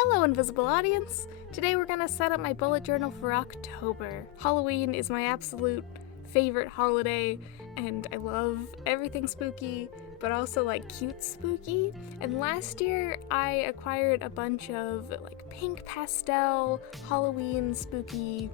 Hello, invisible audience! Today we're gonna set up my bullet journal for October. Halloween is my absolute favorite holiday, and I love everything spooky, but also like cute spooky. And last year I acquired a bunch of like pink pastel Halloween spooky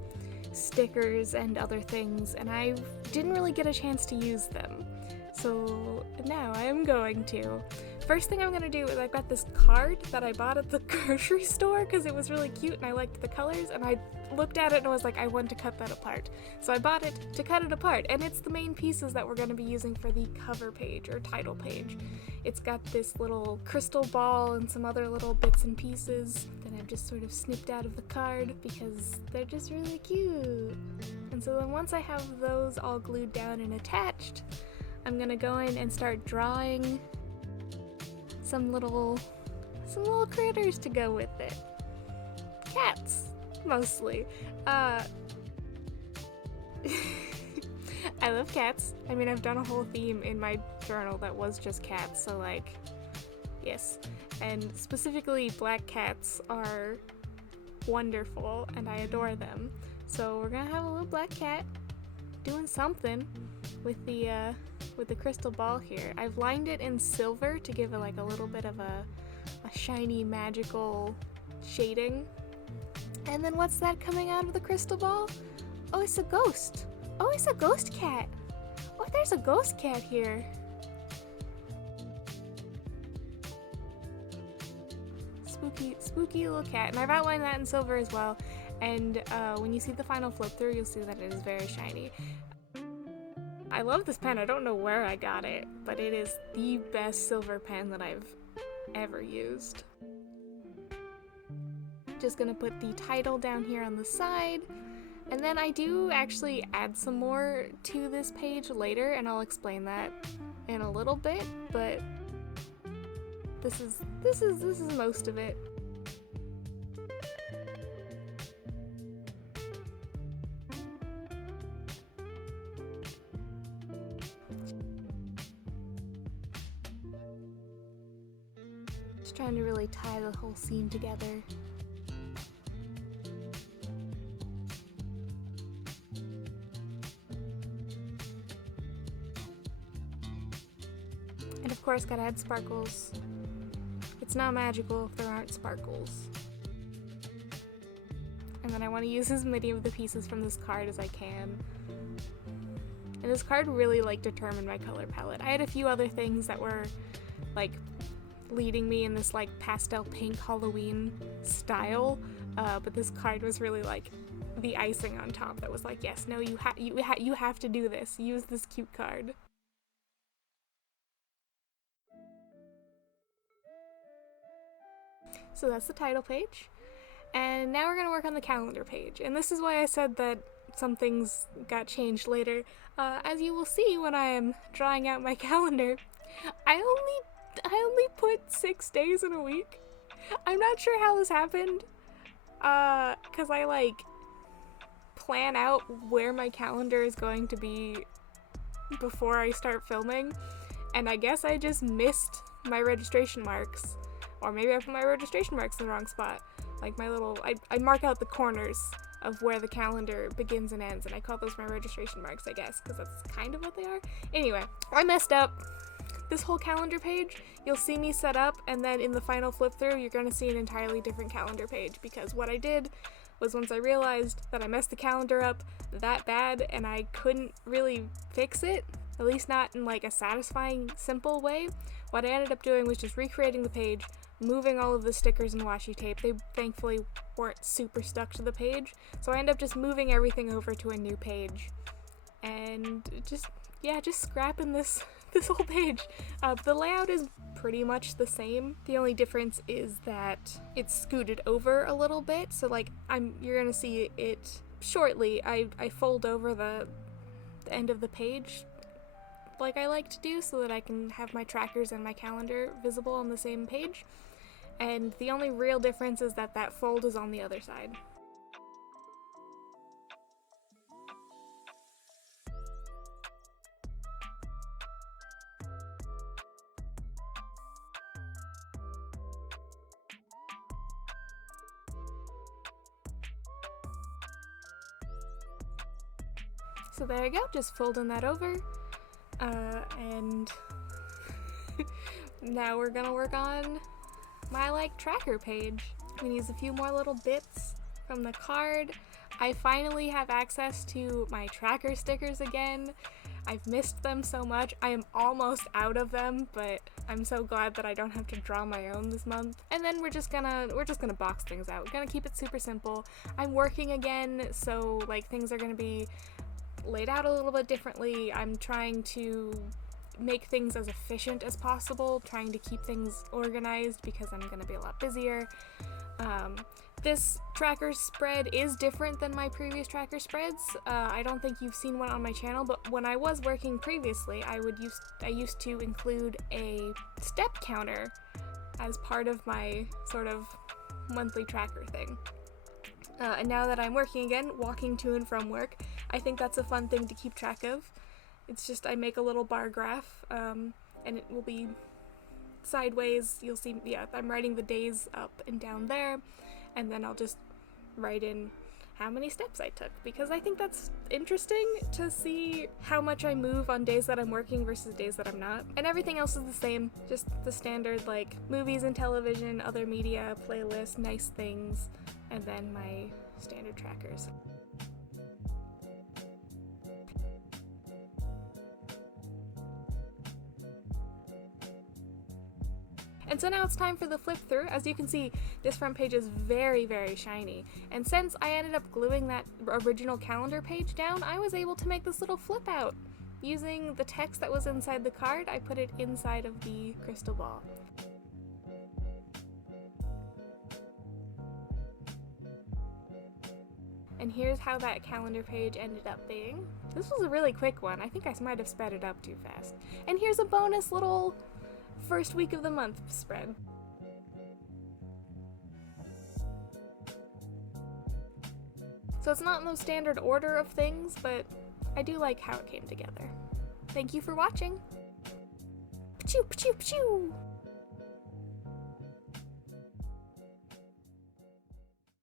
stickers and other things, and I didn't really get a chance to use them. So now I am going to. First thing I'm gonna do is I've got this card that I bought at the grocery store because it was really cute and I liked the colors, and I looked at it and was like, I want to cut that apart. So I bought it to cut it apart, and it's the main pieces that we're gonna be using for the cover page or title page. It's got this little crystal ball and some other little bits and pieces that I've just sort of snipped out of the card because they're just really cute. And so then once I have those all glued down and attached, I'm gonna go in and start drawing some little critters to go with it. Cats, mostly. I love cats. I mean, I've done a whole theme in my journal that was just cats, so like, yes. And specifically, black cats are wonderful, and I adore them. So we're gonna have a little black cat doing something with the crystal ball here. I've lined it in silver to give it like a little bit of a shiny magical shading. And then what's that coming out of the crystal ball? Oh, it's a ghost. Oh, it's a ghost cat. Oh, there's a ghost cat here. Spooky little cat. And I've outlined that in silver as well. And when you see the final flip through, you'll see that it is very shiny. I love this pen. I don't know where I got it, but it is the best silver pen that I've ever used. Just gonna put the title down here on the side, and then I do actually add some more to this page later, and I'll explain that in a little bit, but this is most of it. Just trying to really tie the whole scene together. And of course, gotta add sparkles. It's not magical if there aren't sparkles. And then I want to use as many of the pieces from this card as I can. And this card really determined my color palette. I had a few other things that were leading me in this pastel pink Halloween style, but this card was really the icing on top that was yes, no, you have to do this. Use this cute card. So that's the title page, and now we're gonna work on the calendar page, and this is why I said that some things got changed later. As you will see when I am drawing out my calendar, I only put 6 days in a week. I'm not sure how this happened, cause I plan out where my calendar is going to be before I start filming, and I guess I just missed my registration marks, or maybe I put my registration marks in the wrong spot. I mark out the corners of where the calendar begins and ends, and I call those my registration marks, I guess, because that's kind of what they are. Anyway, I messed up. This whole calendar page, you'll see me set up, and then in the final flip through, you're going to see an entirely different calendar page, because what I did was once I realized that I messed the calendar up that bad and I couldn't really fix it, at least not in a satisfying, simple way, what I ended up doing was just recreating the page, moving all of the stickers and washi tape. They thankfully weren't super stuck to the page, so I ended up just moving everything over to a new page, and just scrapping this whole page. The layout is pretty much the same. The only difference is that it's scooted over a little bit, so you're gonna see it shortly. I fold over the end of the page like I like to do, so that I can have my trackers and my calendar visible on the same page, and the only real difference is that that fold is on the other side. So there you go, just folding that over. And now we're gonna work on my like tracker page. We need a few more little bits from the card. I finally have access to my tracker stickers again. I've missed them so much. I am almost out of them, but I'm so glad that I don't have to draw my own this month. And then we're just gonna box things out. We're gonna keep it super simple. I'm working again, so like things are gonna be laid out a little bit differently. I'm trying to make things as efficient as possible, trying to keep things organized because I'm gonna be a lot busier. This tracker spread is different than my previous tracker spreads. I don't think you've seen one on my channel, but when I was working previously, I used to include a step counter as part of my sort of monthly tracker thing. And now that I'm working again, walking to and from work, I think that's a fun thing to keep track of. It's just I make a little bar graph, and it will be sideways. You'll see, yeah, I'm writing the days up and down there, and then I'll just write in how many steps I took, because I think that's interesting to see how much I move on days that I'm working versus days that I'm not. And everything else is the same, just the standard like movies and television, other media, playlist, nice things, and then my standard trackers. And so now it's time for the flip through. As you can see, this front page is very, very shiny. And since I ended up gluing that original calendar page down, I was able to make this little flip out. Using the text that was inside the card, I put it inside of the crystal ball. And here's how that calendar page ended up being. This was a really quick one. I think I might have sped it up too fast. And here's a bonus little first week of the month spread. So it's not in the standard order of things, but I do like how it came together. Thank you for watching. Pachoo, pachoo, pachoo!